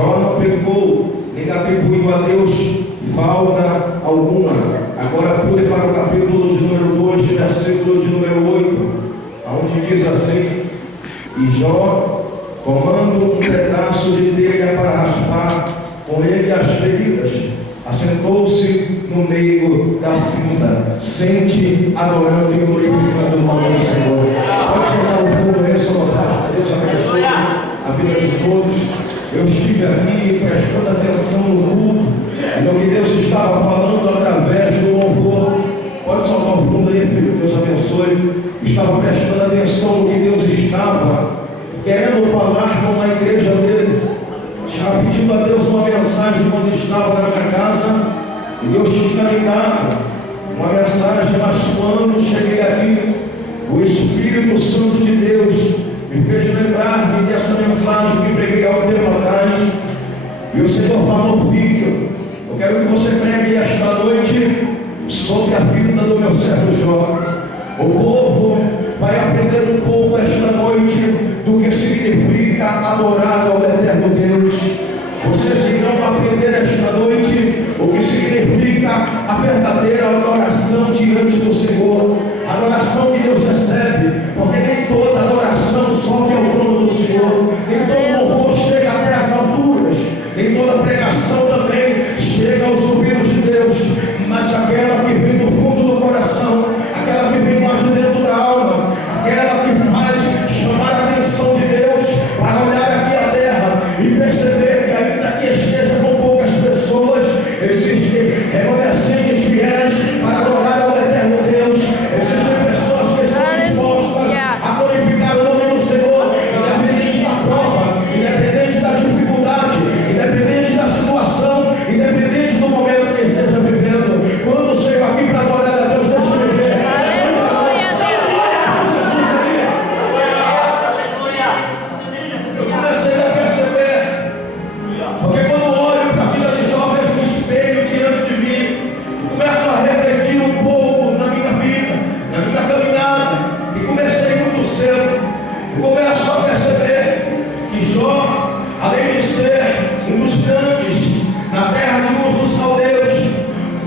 Jó não pecou, nem atribuiu a Deus falta alguma. Agora pule para o capítulo de número 2, versículo de número 8, onde diz assim: e Jó, tomando um pedaço de telha para raspar com ele as feridas, assentou-se no meio da cinza, sente, adorando e glorificando o nome do Senhor. Pode chegar ao fundo aí, Senhor Pastor. Deus abençoe a vida de todos. Eu estive aqui prestando atenção no culto e no que Deus estava falando através do louvor. Pode soltar o fundo aí, filho. Deus abençoe. Estava prestando atenção no que Deus estava querendo falar com a igreja dele. Estava pedindo a Deus uma mensagem quando estava na minha casa, e Deus tinha me dado uma mensagem, mas quando cheguei aqui, o Espírito Santo de Deus me fez lembrar-me dessa mensagem que preguei há um tempo atrás. E o Senhor falou: filho, eu quero que você pregue esta noite sobre a vida do meu servo Jó. O povo vai aprender um pouco esta noite do que significa adorar ao eterno Deus. Vocês irão aprender esta noite o que significa a verdadeira adoração diante do Senhor. A adoração que Deus recebe, porque nem toda adoração sobe ao trono do Senhor, nem todo louvor chega até as alturas, nem toda pregação também chega aos ouvidos de Deus, mas aquela que vem do fundo do coração, aquela que vem lá de dentro da alma, aquela que faz chamar a atenção de Deus para olhar aqui a terra e perceber que ainda que esteja com poucas pessoas, existem remanescentes fiéis para adorar ao eterno Deus. Existem pessoas que estão dispostas a glorificar o nome do Senhor, independente da prova, independente da dificuldade, independente da situação, independente do momento que esteja vivendo. Quando chego aqui para adorar a Deus, deixa eu ver. Eu comecei a perceber, porque quando olho para a vida de Jó, vejo um espelho diante de mim, começo a refletir um pouco na minha vida, na minha caminhada, e comecei muito cedo. Eu começo a perceber que Jó, além de ser um dos grandes na terra de Ur dos Caldeus,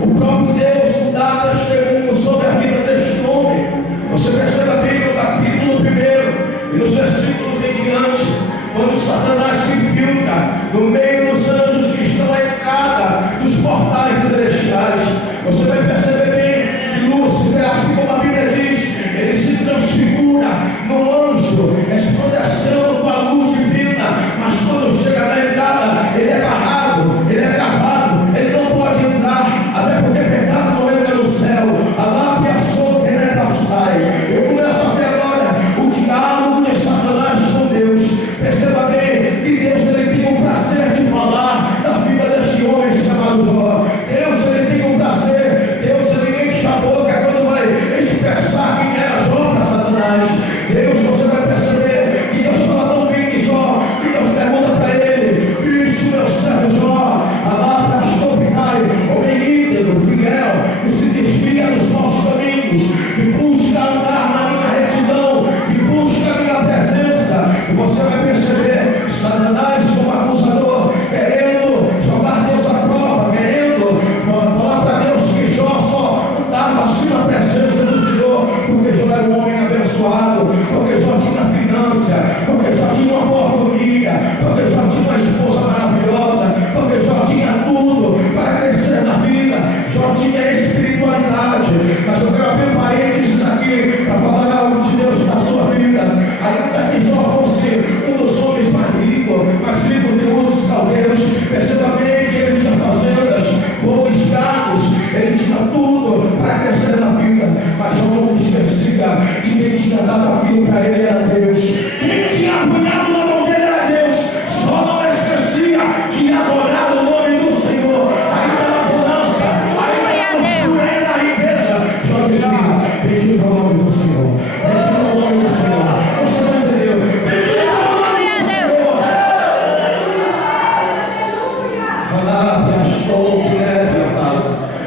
o próprio Deus dá testemunho sobre a vida deste homem. Você percebe bem no capítulo 1 e nos versículos em diante, quando Satanás se infiltra no meio dos anjos que estão à entrada dos portais celestiais. Você vai perceber bem que Lúcifer, assim como a Bíblia diz, ele se transfigura num anjo, resplandecendo com a luz divina, mas quando chega na entrada, ele é barrado, ele é gravado, ele não pode entrar, até porque pecado não entra no céu. A lápia solta penetra os tais. Eu começo a ver agora o diálogo de Satanás com Deus. Perceba bem que Deus ele tem o prazer de falar da vida deste homem chamado Jó. Deus ele tem o prazer, Deus ele enche a boca quando vai expressar quem era Jó para Satanás. Deus, você vai perceber que Deus fala tão bem de Jó, que Deus pergunta para ele: vixe, meu servo Jó, alá para as topicai, homem íntegro, fiel, que se desvia dos maus caminhos, que busca andar na minha retidão, que busca a minha presença. E você vai perceber Satanás como acusador, querendo jogar Deus à prova, querendo falar para Deus que Jó só andava assim na presença do Senhor, porque Jó era um homem abençoado, porque Jó tinha finança, porque Jó tinha uma boa família, porque Jó tinha uma esposa maravilhosa, porque Jó tinha tudo para crescer na vida. Jó tinha espiritualidade. Mas eu quero abrir parênteses aqui para falar algo de Deus na sua vida. Ainda que Jó fosse um dos homens mais ricos de Ur dos Caldeus, perceba bem que ele tinha fazendas, bois, gados, ele tinha tudo para crescer na vida, mas Jó não esquecia de quem tinha dado aquilo para ele era Deus. Quem tinha apanhado na mão dele era Deus. Jó não esquecia de adorar o nome do Senhor, ainda na bonança, ainda na luxúria e na riqueza. Jó dizia: bendito é o nome do Senhor, bendito é o nome do Senhor. Você não entendeu? Bendito é o nome do Senhor.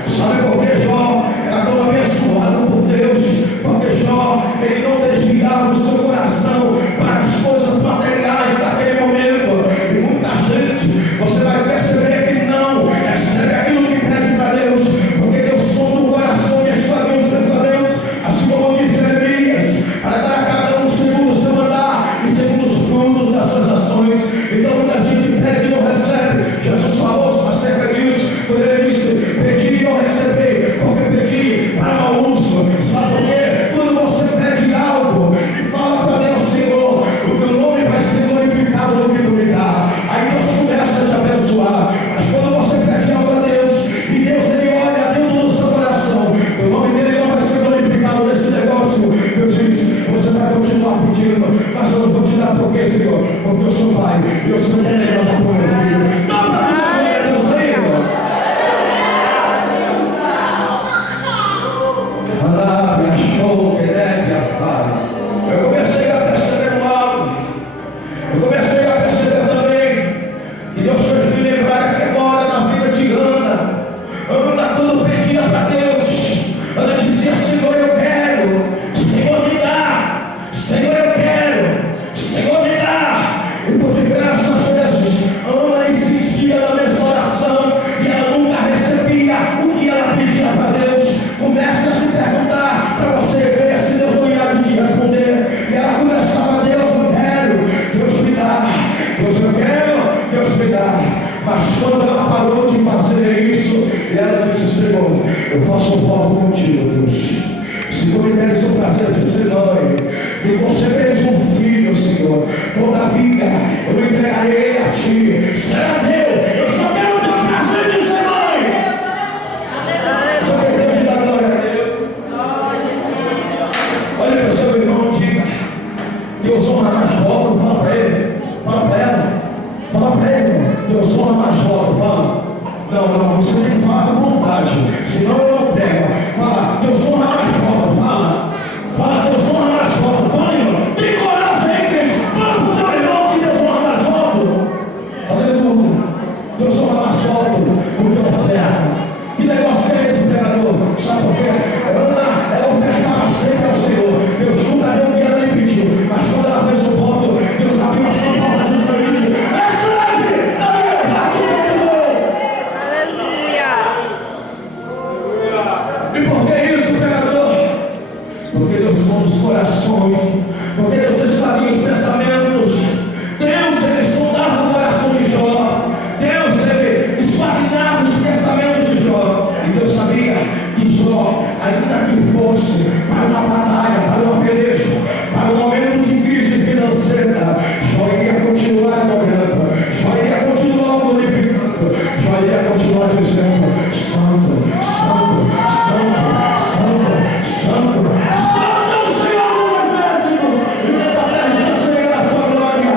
Sabe por que Jó era tão abençoado por Deus? Porque Jó, ele não desviava o seu coração para as coisas materiais daquele momento. E muita gente, Mas quando ela parou de fazer isso, ela disse: Senhor, eu faço um voto contigo, Deus. Se tu me deres o prazer de ser mãe, me conceberes um filho, Senhor, todavia eu entregarei a ti. Será teu, eu só quero ter o prazer de ser mãe. Só que Deus dá glória a Deus. Olha para o seu irmão, diga: Deus honra mais voto. Fala para ele, fala para ela, fala para ele: Deus honra mais voto. Fala. Não, você tem que falar com vontade, senão eu não prego. Fala: Deus honra mais voto. Fala: Deus honra mais voto. Fala, irmão. Tem coragem aí, crente. Fala para o teu irmão que Deus honra mais voto. Aleluia. Deus honra mais voto porque oferta. Que negócio é esse, pregador? Sabe por quê? Ela ofertava sempre ao Senhor. Deus nunca deu o que ela lhe pediu. Mas quando ela fez o voto, Deus abriu as portas do seu início. Recebe da minha parte, continuou. E por que isso, pregador? Porque Deus sonda os corações. Porque Deus esclareia os pensamentos. Deus, ele sondava o coração de Jó. Deus, ele esquadrinhava os pensamentos de Jó. E Deus sabia que Jó, ainda que fosse para uma batalha, para uma peleja, para um momento de crise financeira, Jó iria continuar adorando, Jó iria continuar glorificando, Jó iria continuar dizendo: Santo, Santo, Santo, Santo, Santo, Santo é o Senhor dos Exércitos, e toda a terra está cheia da sua glória.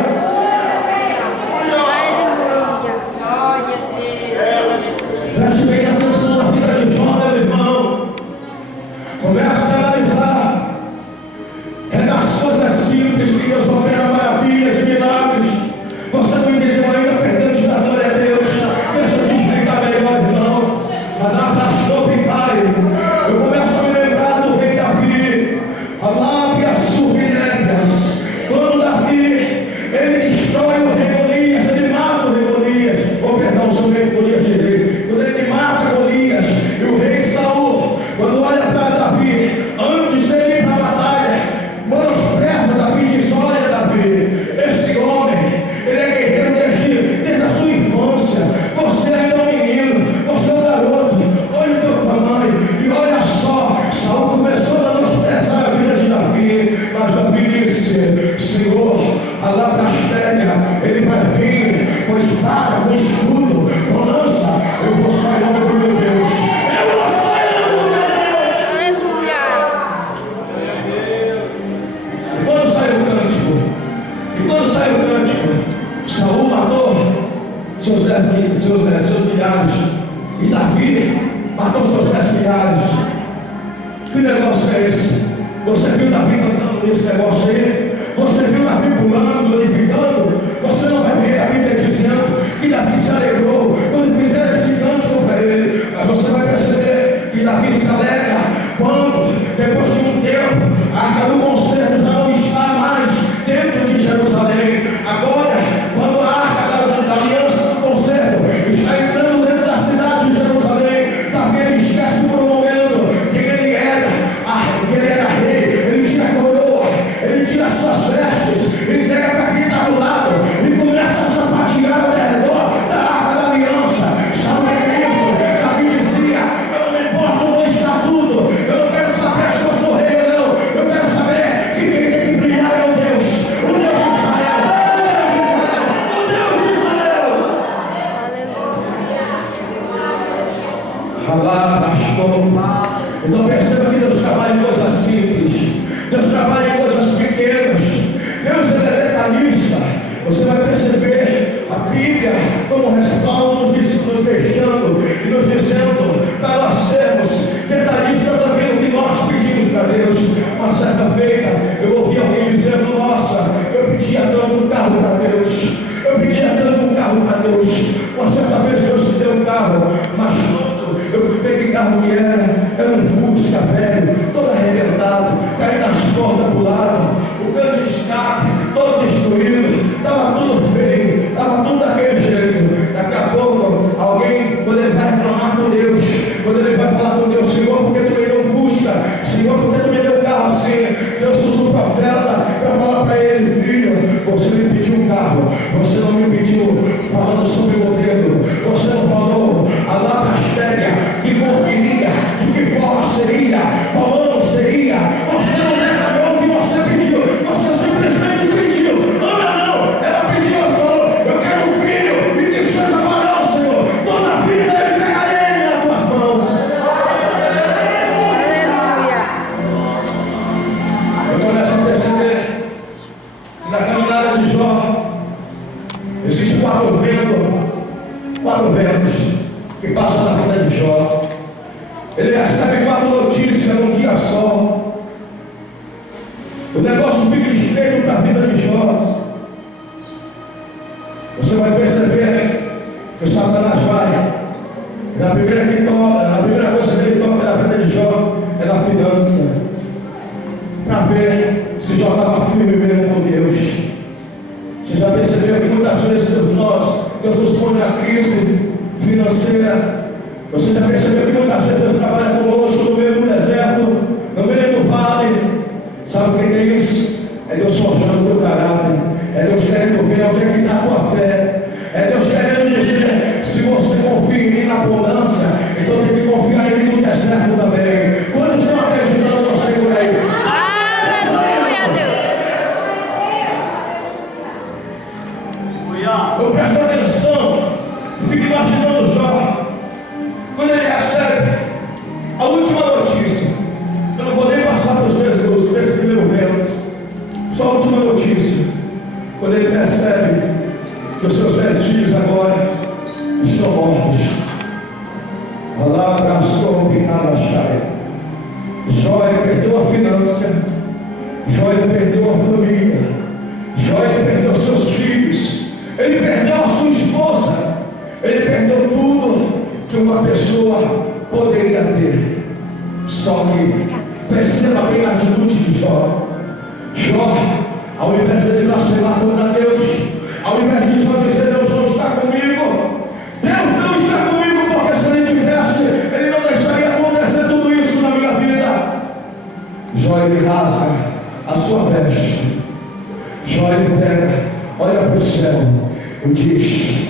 Preste bem atenção na vida de Jó, meu irmão. Comece a analisar. É nas coisas simples que Deus opera maravilhas e milagres. Você não entendeu ainda, perdendo de dar glória a Deus. Deixa eu te explicar melhor, irmão. Eu começo a me lembrar do rei Davi. Alábias surbinébias. Quando Davi, ele destrói o rei Golias, ele mata o rei Golias. Perdão, se o rei Golias direito. Quando ele mata Golias, e o rei Saul, quando olha para Davi, antes dele ir para a batalha, menospreza Davi e diz: olha, Davi, esse homem, ele é guerreiro desde a sua infância. Você ainda é um menino, você é um garoto. Olha o teu tamanho. E olha só, Saul começou a menosprezar a vida de Davi. Mas Davi disse: Senhor, a labrastéria, ele vai vir com espada, com escudo, com lança. Eu vou sair ao nome do meu Deus. Eu vou sair ao nome do meu Deus. Aleluia. E quando saiu o cântico, Saul matou seus milhares. E Davi matou seus 10 milhares. Que negócio é esse? Você viu Davi cantando nesse negócio aí? Você viu Davi pulando, glorificando? Você não vai ver a Bíblia dizendo que Davi se alegrou quando fizeram esse cântico para ele. Mas você vai perceber que Davi se alegra quando, depois de um tempo, a arca do concerto já não está mais dentro de Jerusalém. Agora, quando a arca da aliança do concerto está entrando dentro da cidade de Jerusalém, Davi ele esquece por um momento que ele era rei. Ele tira a coroa, ele tira suas vestes, entrega para quem está do lado e começa a sapatear ao redor da arca da aliança. Sabe o que é isso? Davi dizia: eu não me importo onde está tudo, eu não quero saber se eu sou rei ou não, eu quero saber que quem tem que brilhar é o Deus de Israel, o Deus de Israel. Alá, pastor. Então perceba que Deus trabalha em coisas simples, Deus trabalha em coisas pequenas. Deus é detalhista. Você vai perceber a Bíblia como respaldo nos deixando e nos dizendo para nós sermos detalhistas também no que nós pedimos para Deus. Uma certa feita eu ouvi alguém dizendo: nossa, eu pedia tanto um carro para Deus, eu pedia tanto um carro para Deus. Uma certa vez Deus me deu um carro, mas eu fui ver que carro que era um Fusca velho, todo arrebentado, caiu nas portas do lado, o cano de escape todo destruído, estava tudo feio, estava tudo daquele jeito. Daqui a pouco, alguém, quando ele vai reclamar com Deus, quando ele vai falar com Deus: Senhor, por que tu me deu um Fusca? Senhor, por que tu me deu um carro assim? Deus usa o profeta para falar para ele: filho, você me pediu um carro, você não me pediu falando sobre o modelo, 4 ventos que passam na vida de Jó. Ele recebe 4 notícias num dia só. O negócio fica estreito para a vida de Jó. Você vai perceber que o Satanás vai. Na primeira coisa que ele toca na vida de Jó é na finança. Para ver se Jó estava firme mesmo com Deus. Você já percebeu que muitas vezes Deus nos põe na crise financeira. Você já percebeu que muitas vezes Deus trabalha conosco no meio do deserto, no meio do vale. Sabe o que é isso? É Deus forjando o teu caráter. É Deus querendo ver onde é que está a tua fé. É Deus querendo dizer, se você confia em mim na abundância, então tem que confiar em mim no deserto também. Quando estão acreditando no Senhor aí? Eu presto atenção e fico imaginando Jó, quando ele recebe a última notícia. Eu não vou nem passar para os 3 primeiros ventos, só a última notícia. Quando ele percebe que os seus 10 filhos agora estão mortos. Lá abraçou o picado a chaia. Jó ele perdeu a finança, Jó ele perdeu a família, Jó ele perdeu seus filhos. Ele perdeu a sua esposa. Ele perdeu tudo que uma pessoa poderia ter. Só que perceba bem a atitude de Jó. Jó, ao invés de ele blasfemar contra Deus, ao invés de Jó dizer Deus não está comigo, Deus não está comigo, porque se ele tivesse, ele não deixaria acontecer tudo isso na minha vida. Jó ele rasga a sua veste. Jó ele pega, olha para o céu e diz: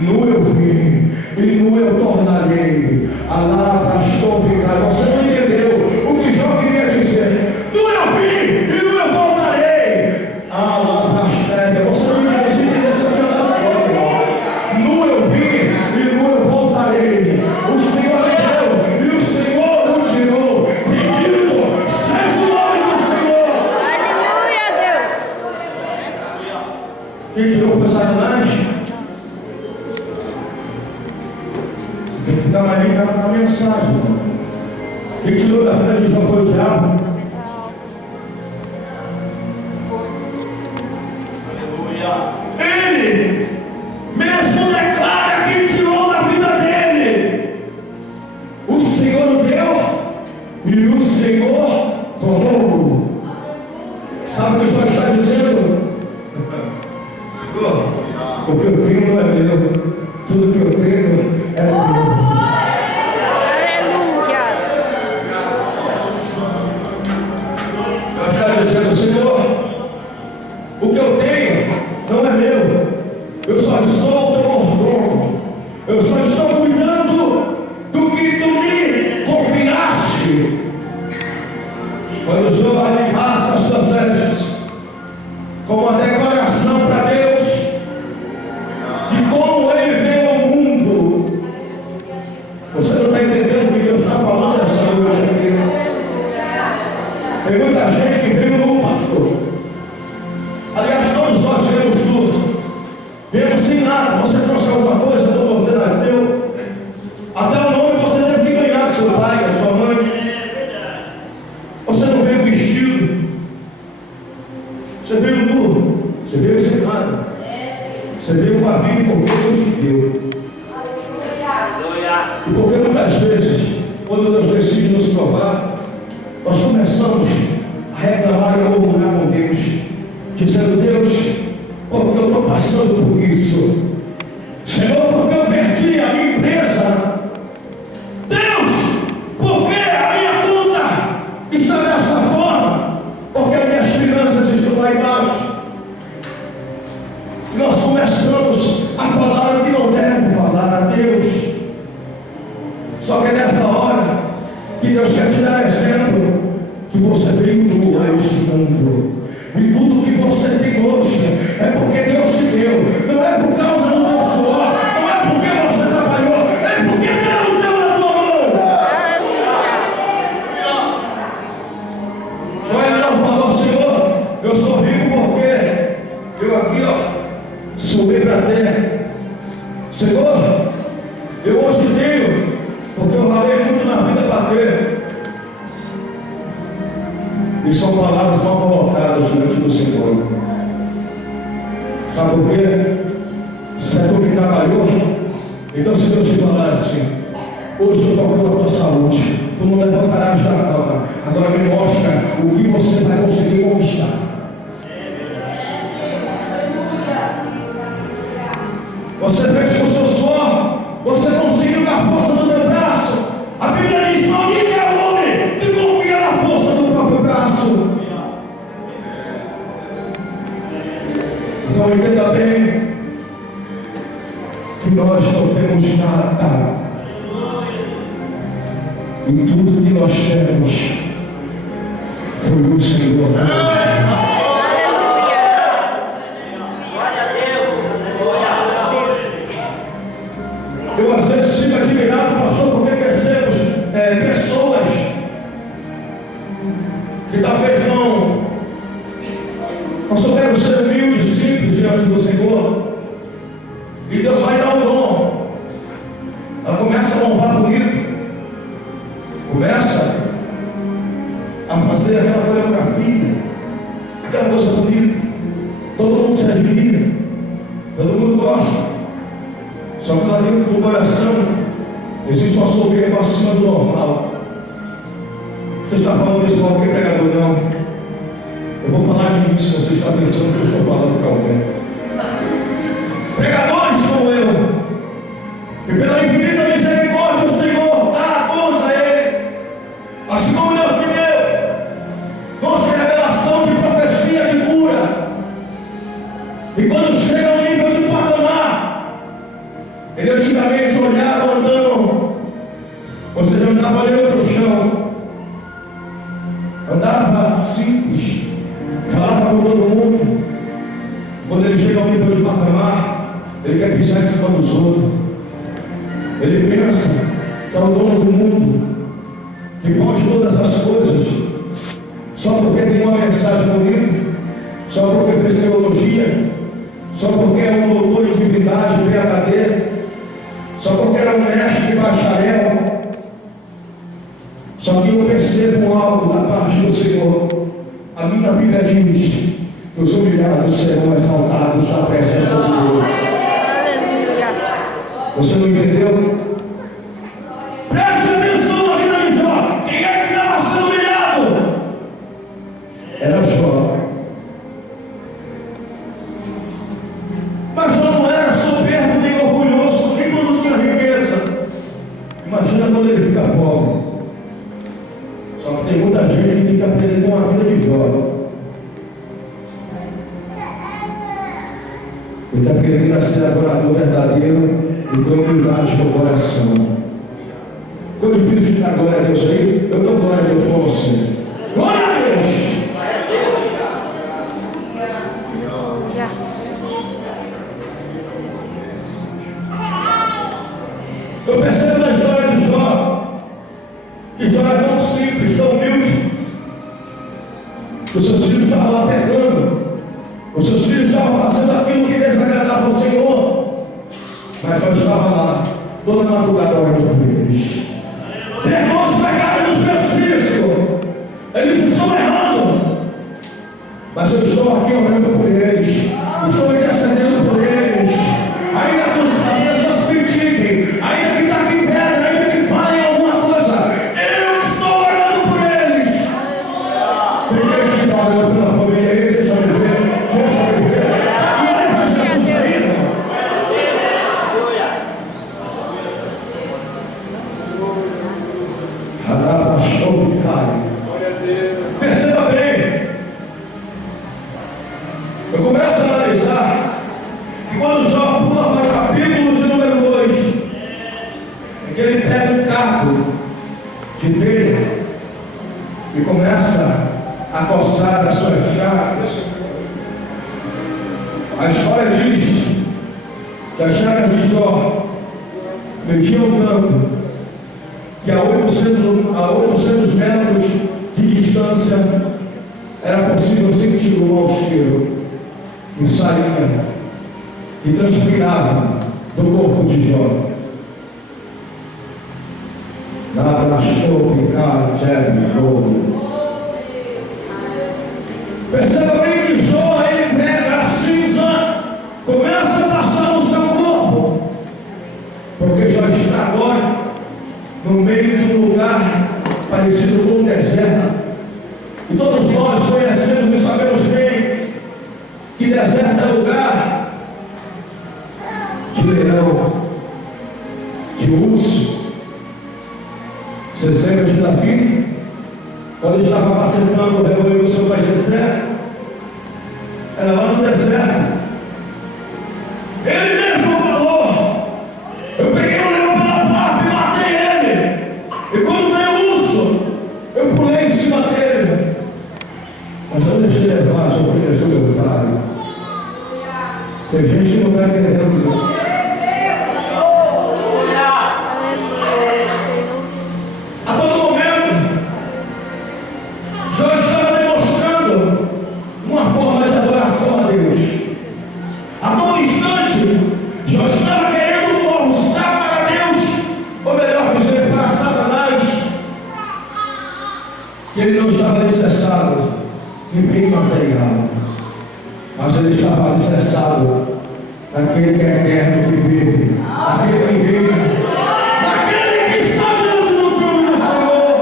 nu eu vim e nu eu tornarei. Alá, pastor, picado. Você não entendeu o que Jó queria dizer? Nu eu vim e nu eu voltarei. Alá, pastor, você não entendeu? Você entendeu essa palavra? Nu eu vim e nu eu voltarei. O Senhor me deu e o Senhor não tirou. Bendito seja o nome do Senhor. Aleluia, Deus. Quem tirou foi Satanás? Tem que ficar mais ligado na mensagem, irmão. Quem tirou da vida de Jó foi o diabo. Ele mesmo declara que tirou da vida dele. O Senhor deu e o Senhor tomou. Sabe o que Jó está dizendo? Senhor, o que eu tenho não é meu, tudo que eu tenho é teu. Eu estava dizendo, Senhor, o que eu tenho não é meu, eu só sou o teu mordomo, eu só estou cuidando do que tu me confiaste. Quando Jó ali rasga as suas vestes, como uma declaração para Deus de como ele veio ao mundo. Você não está entendendo o que Deus está falando essa noite aqui? Tem muita gente que veio no pastor. Aliás, todos nós viemos tudo. Viemos sem nada. Você trouxe alguma coisa quando você nasceu? Até o nome você teve que ganhar do seu pai, da sua mãe. Você não veio vestido. Você veio nu. Você veio sem nada. Você veio com a vida porque Deus te deu. E porque muitas vezes, quando Deus decide nos provar, nós começamos a reclamar e a murmurar com Deus, dizendo: Deus, porque eu estou passando por isso? Senhor, porque eu perdi a minha empresa? Deus, porque a minha conta está dessa forma? Porque as minhas finanças estão lá embaixo. E nós começamos a falar o que não deve falar a Deus. Só que é nessa hora que Deus quer te dar exemplo que você veio nu a este mundo. E tudo que você tem hoje é porque Deus te deu. Não é por causa Senhor, eu hoje tenho, porque eu ralei muito na vida para ter. E são palavras mal colocadas diante do Senhor. Sabe por quê? Se é tu que trabalhou, então se Deus te falar assim, hoje eu toco a tua saúde, tu não levantarás da cama, agora me mostra o que você vai conseguir conquistar. Você fez com o seu suor, você conseguiu com a força do teu braço. A Bíblia diz: maldito é o homem que confia na força do próprio braço. Então entenda bem que nós não temos nada. E tudo que nós temos foi o Senhor. Eu às vezes fico admirado, pastor, porque percebo pessoas que talvez não souberam ser humildes, simples diante do Senhor. E Deus vai dar um dom. Ela começa a louvar bonito, começa a fazer aquela coreografia, aquela coisa bonita, todo mundo se admira, todo mundo gosta. Só que lá dentro do coração existe uma soberba acima do normal. Você está falando isso para alguém, pregador? Não. Eu vou falar de mim se você está pensando que eu estou falando para alguém. Pregadores como eu, que pela infinita misericórdia o Senhor dá dons a Ele, assim como Deus me deu dons de revelação, de profecia, de cura. E quando chega ao nível de patamar, ele antigamente olhava andando, ou seja, andava olhando para o chão, andava simples, falava com todo mundo. Quando ele chega ao nível de patamar, ele quer pisar em cima dos outros. Ele pensa que é o dono do mundo, que pode todas as coisas, só porque tem uma mensagem bonita, só porque fez teologia, só porque é um doutor em divindade, PhD, só porque era um mestre de bacharel. Só que eu percebo algo da parte do Senhor. A minha Bíblia diz que os humilhados serão exaltados na presença de Deus. Aleluia. Você não entendeu? Preste atenção na vida de Jó. Quem é que estava sendo humilhado? Era Jó. Mas Jó não era soberbo nem orgulhoso, nem quando tinha riqueza. Imagina quando ele fica pobre. Só que tem muita gente que tem que aprender com a vida de Jó. Tem que aprender a ser adorador verdadeiro e ter humildade no coração. Ficou difícil de dar glória a Deus aí? Eu dou glória a Deus com você. Glória a Deus! Eu percebo na história de Jó que Jó era tão simples, tão humilde, que os seus filhos estavam lá pegando, os seus filhos estavam fazendo aquilo que desagradava ao Senhor, mas Jó estava lá, toda madrugada orando por eles. Perdoa os pecados dos meus filhos, Senhor, eles estão errando, mas eu estou aqui orando por eles, estou intercedendo por eles, ainda que as pessoas critiquem, ainda que taquem pedra, ainda que falem alguma coisa, eu estou orando por eles. Tem gente que está orando pela família aí, deixa eu ver. Glória para Jesus aí, irmão. Perceba bem. Eu começo a analisar que quando Jó pula para o capítulo de número 2, é que ele pega um caco de telha e começa a coçar as suas chagas. A história diz que as chagas de Jó fediam tanto que a 800 metros de distância era possível sentir o mau cheiro que saía, que transpirava do corpo de Jó. Perceba bem que Jó, ele pega a cinza, começa a passar no seu corpo, porque Jó está agora no meio de um lugar parecido com um deserto. E todos nós conhecemos e sabemos bem que deserto é lugar de leão, de urso. Você se lembra de Davi? Quando estava apacentando o rebanho do seu pai Jessé, era lá no deserto. Ele mesmo falou: eu peguei o leão pela barba e matei ele. E quando veio o urso, eu pulei em cima dele. Mas eu deixei levar, sou filho do meu pai. Tem gente que não vai entendendo. Ele não estava alicerçado em bem material, mas ele estava alicerçado naquele que é eterno, que vive, naquele que reina, naquele que está diante do trono do Senhor.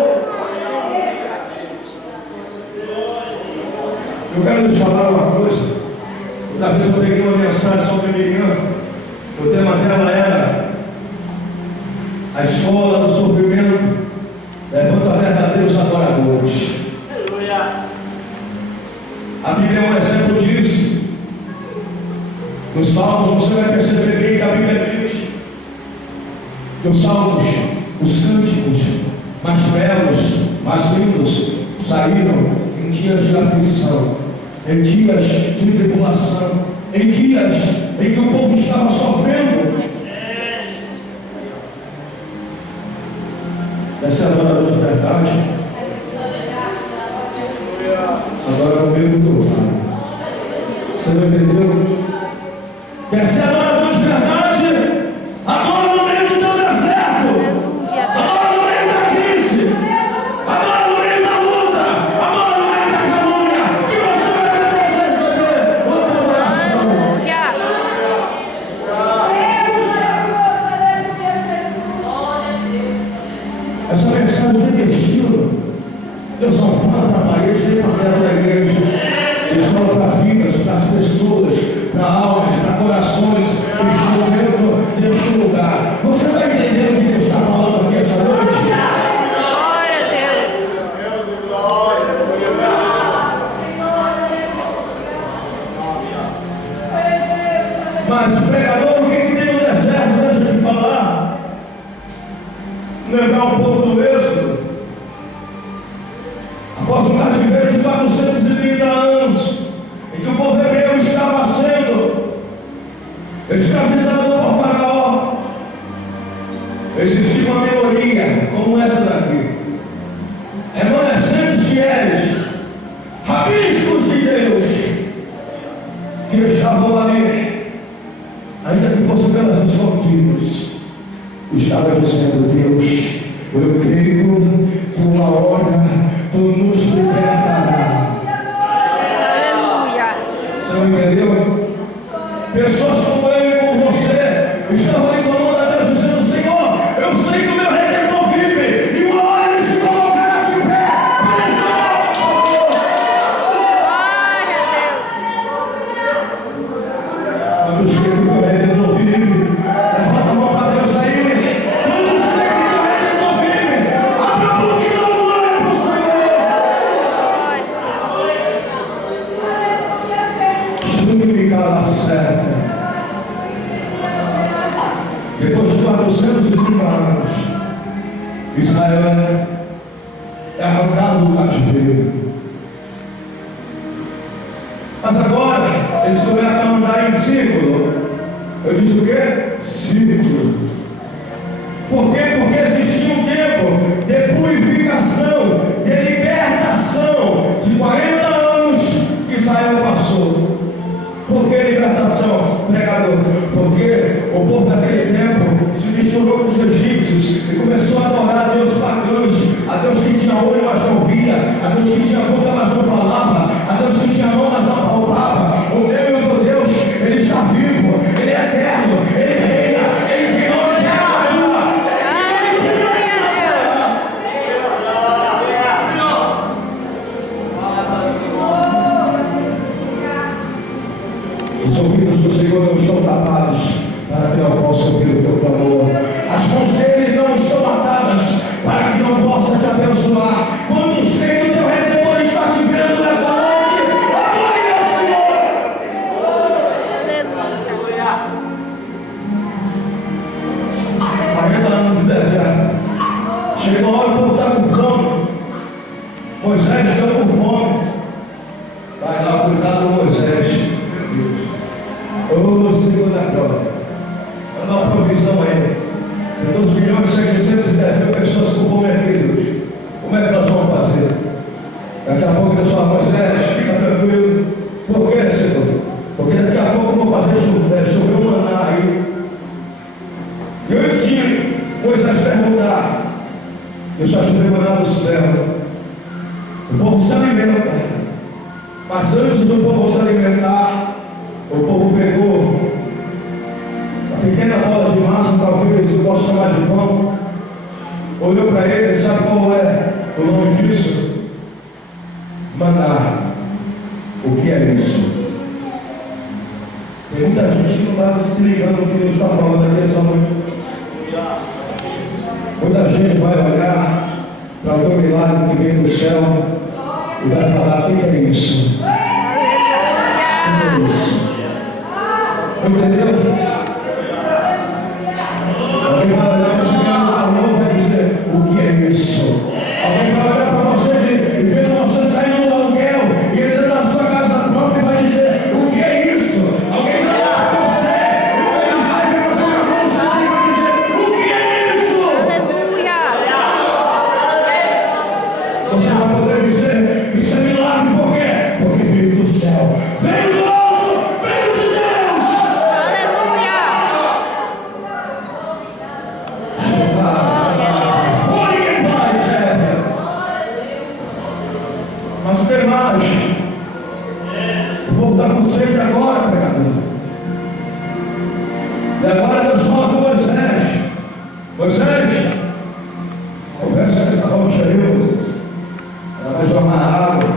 Eu quero lhes falar uma coisa. Outra vez eu peguei uma mensagem sobre Miriam. O tema dela era a escola do sofrimento. Levanta verdadeiros adoradores. A Bíblia é um exemplo disso. Nos Salmos você vai perceber bem que a Bíblia diz que os Salmos, os cânticos mais belos, mais lindos, saíram em dias de aflição, em dias de tribulação, em dias em que o povo estava sofrendo. Essa é a adorador de verdade. Agora o meio do lado. Você não entendeu? Essa é a adorador de verdade. Adora no meio do teu deserto. Adora no meio da crise. Adora no meio da luta. Adora no meio da calúnia. Que você vai receber uma adoração. Essa mensagem tem estilo. Deus não fala para a parede nem para dentro da igreja. Deus fala para vidas, para as pessoas, para almas, para corações que estão dentro deste lugar. Você está entendendo o que Deus está falando aqui essa noite? Glória a Deus. Mas pregador, o que tem no deserto? Deixa eu te falar. Lembrar um pouco do êxodo. Após um cativeiro de 430 anos, em que o povo hebreu estava sendo escravizado por Faraó, existia uma minoria como essa daqui, remanescentes fiéis, rabiscos de Deus, que estavam ali, ainda que fosse pelas escondidas, estava dizendo: Deus, eu creio que uma hora Tu nos libertará. Aleluia. Você não entendeu? Pessoas como eu e como você estavam ali clamando a Deus, dizendo: Senhor, eu sei que o meu Redentor vive, e uma hora ele se colocará de pé para entrar. Glória a Deus. Quando chega que o meu Redentor vive, levanta a mão para Deus aí. Quando chega que o meu Redentor vive, abre a boca e dá uma glória para o Senhor. Ficar certa. Depois de 430 anos, Israel é arrancado do cativeiro. Mas agora eles começam a andar em círculo. Eu disse o quê? Círculo. Por quê? Porque existia um tempo de purificação, de libertação, de 40 anos que Israel passou. Por que libertação, pregador? Porque o povo daquele anos de deserto. Chegou a hora, o povo está com fome. Moisés está com fome. Vai lá, cuidado do Moisés. Ô Senhor da glória, dá uma provisão aí. Tem 2.710.000 pessoas com fome aqui, Deus. Como é que nós vamos fazer? Daqui a pouco Deus fala, Moisés, fica tranquilo. Por quê, Senhor? Porque daqui a pouco eu vou fazer chover um maná aí. E antes de Moisés perguntar, Deus vai chover maná do céu. O povo se alimenta. Mas antes do povo se alimentar, o povo pegou a pequena bola de massa, talvez eu possa chamar de pão, olhou para ele, sabe qual é o nome disso? Maná. O que é isso? Tem muita gente que não está se ligando no que Deus está falando aqui essa noite. Muita gente vai olhar para o teu milagre que vem do céu e vai falar, o que é isso? O que é isso? Entendeu? Alguém vai olhar para esse carro novo e vai dizer, o que é isso? Alguém vai olhar para você e vendo você saindo do aluguel e entrando na sua casa própria e vai dizer, o que é isso? Alguém vai olhar para você e vai dizer, você vai conseguir e vai dizer, o que é isso? Aleluia. Você vai poder dizer, isso é milagre, por quê? Porque veio do céu, veio do alto, veio de Deus. Aleluia. Mas o que mais? O povo está com sede agora, pregador. E agora Deus fala com Moisés. Moisés, conversa com essa rocha aí, Moisés. Ela vai jorrar água.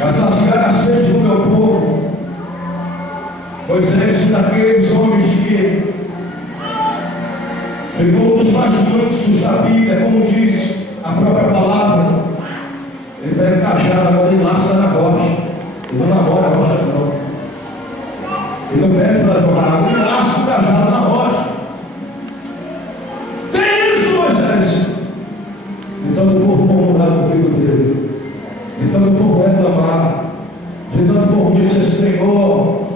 Vai saciar a sede do meu povo. Moisés, um daqueles homens que ficou um dos mais mansos da Bíblia, como diz a própria palavra. Ele pega o cajado, agora ele laça na rocha. Ele não namora a rocha, não. Ele não pede para jogar água, ele laça o cajado na rocha. Tem isso, Moisés? Então o povo murmurar no ouvido dele. Então o povo reclamar. Então o povo disse, Senhor,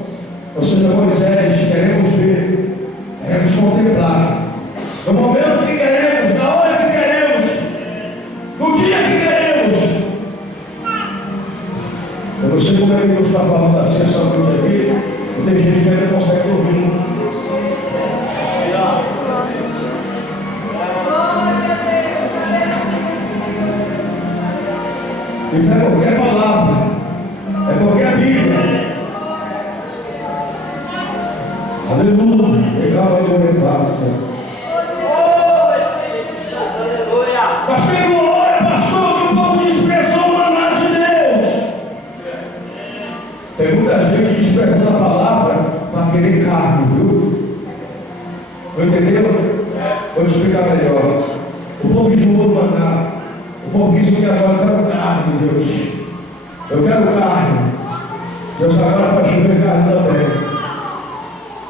ou seja, Moisés, queremos ver, queremos contemplar. No momento que queremos, na hora que queremos, no dia que queremos. Eu não sei como é que Deus está falando assim essa noite aqui, e tem gente que ainda não consegue dormir. Isso é qualquer palavra, é qualquer Bíblia. Aleluia, legal, ele faça. Mas tem uma hora, pastor, que o povo desprezou o maná de Deus. Tem muita gente desprezando a palavra para querer carne, viu? Entendeu? Vou te explicar melhor. O povo enjoou do maná. O povo disse que agora eu quero carne, Deus. Eu quero carne. Deus agora faz chover carne também.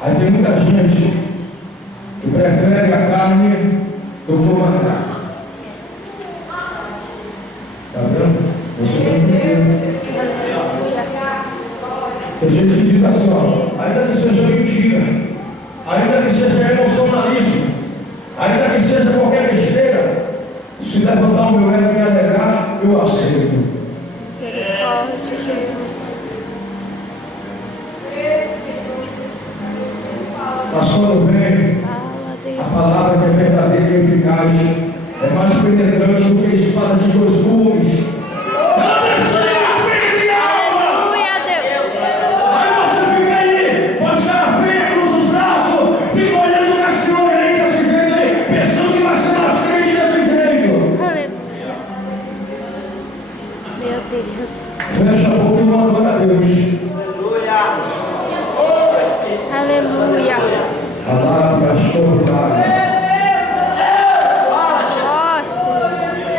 Aí tem muita gente que prefere a carne do que o maná. Está vendo? Você está entendendo. Tem gente que diz assim, ó, ainda que seja mentira, ainda que seja emocionalismo, ainda que seja qualquer besteira, se levantar o meu ego e me alegrar, eu aceito. Mas quando vem a palavra que é verdadeira e eficaz, é mais penetrante do que a espada de dois gumes. Aleluia, Deus. Aí você fica aí, faz cara feia, cruza os braços, fica olhando para esse homem aí desse jeito aí, pensando que vai ser mais crente desse jeito. Aleluia. Meu Deus. Fecha a boca e não adora a Deus. Aleluia. Alá, pastor, Ó,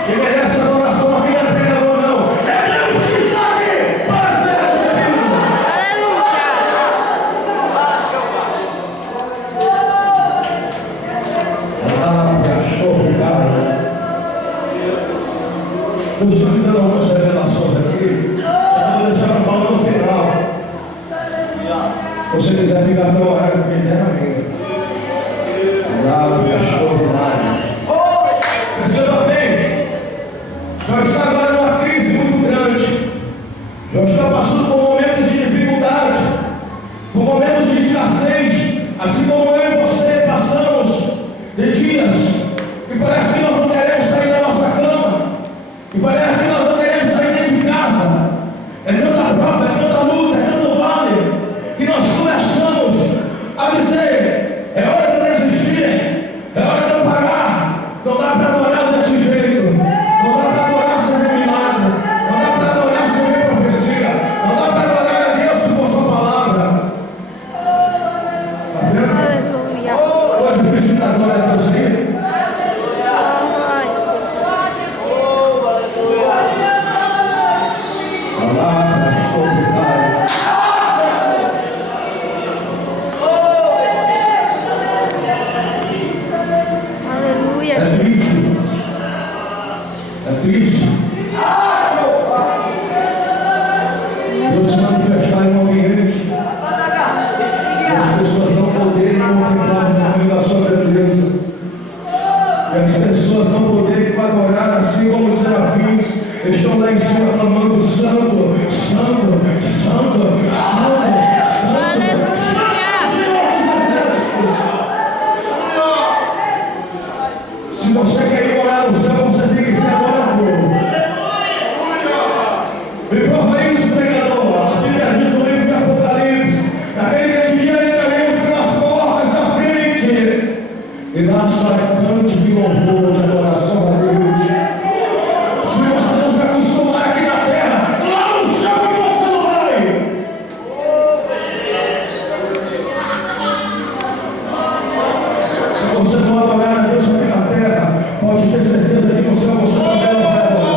quem merece adoração aqui na Perceba bem, já está agora numa crise muito grande, já está passando por momentos de dificuldade, por momentos de escassez, assim como eu e você passamos de dias que parece que nós não queremos sair da nossa cama, que parece que nós não queremos sair nem de casa. É tanta prova, é tanta luta, é tanto vale, que nós começamos a dizer: é hora de desistir, é hora de eu parar, não dá para adorar desse jeito, não dá para adorar sem ver milagre, não dá para adorar sem ver profecia, não dá para adorar a Deus com sua palavra. Está vendo? Aleluia. Hoje o filho da glória a Deus aí. Aleluia. É triste. É triste. Deus se manifestar em um ambiente e as pessoas não poderem contemplar o tamanho da sua beleza. E as pessoas não poderem adorar assim como os serafins estão lá em cima clamando: Santo, Santo, Santo, Santo, Santo. Aleluia. Senhor dos exércitos. Se você quer ir morar no céu, você tem que ser adorador. Me prova isso, pregador. A Bíblia diz no livro de Apocalipse: naquele dia entraremos pelas portas da frente, e lá sai cante de louvor, de adoração a Deus. Se você não se acostumar aqui na terra, lá no céu que você não vai. Se você não adorar a Deus aqui na terra, pode ter certeza que no céu você também não vai adorar.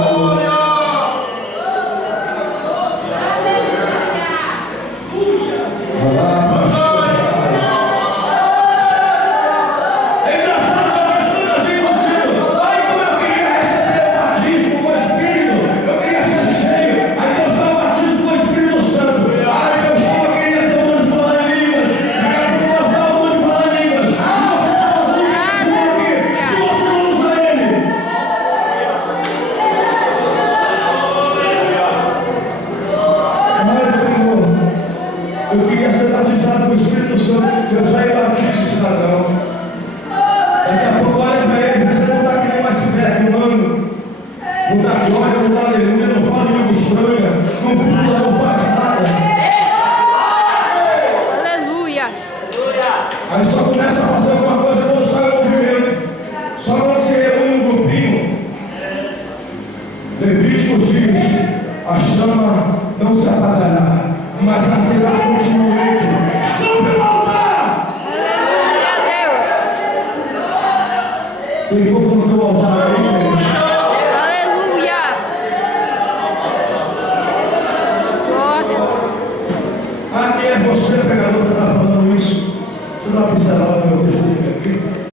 É engraçado que eu vejo tanta gente dizendo: ai, como eu queria receber o batismo com o Espírito, eu queria ser cheio. Aí Deus dá o batismo com o Espírito Santo. Ai, Deus, como eu queria ter o dom de falar em línguas. Daqui a pouco Deus dá o dom de falar em línguas. E você está fazendo isso aqui, se você não usa ele. Mas, Senhor, eu queria ser batizado com o Espírito Santo. Deus vai e batiza, cidadão. Daqui a pouco olha para ele, você não está que nem mais febre, mano. Não dá glória, não dá aleluia, não fala língua estranha, não pula, não faz nada. Aleluia. Aí só começa a fazer alguma coisa quando sai o movimento. Só quando se reúne um grupinho. Levíticos diz: a chama não se apagará, mas arderá continuamente sobre o altar. Aleluia, Deus. Tem fogo no teu altar aí, gente. Aleluia. Glória. Ah, quem é você, pregador, que está falando isso? Deixa eu dar uma pincelada no meu texto aqui.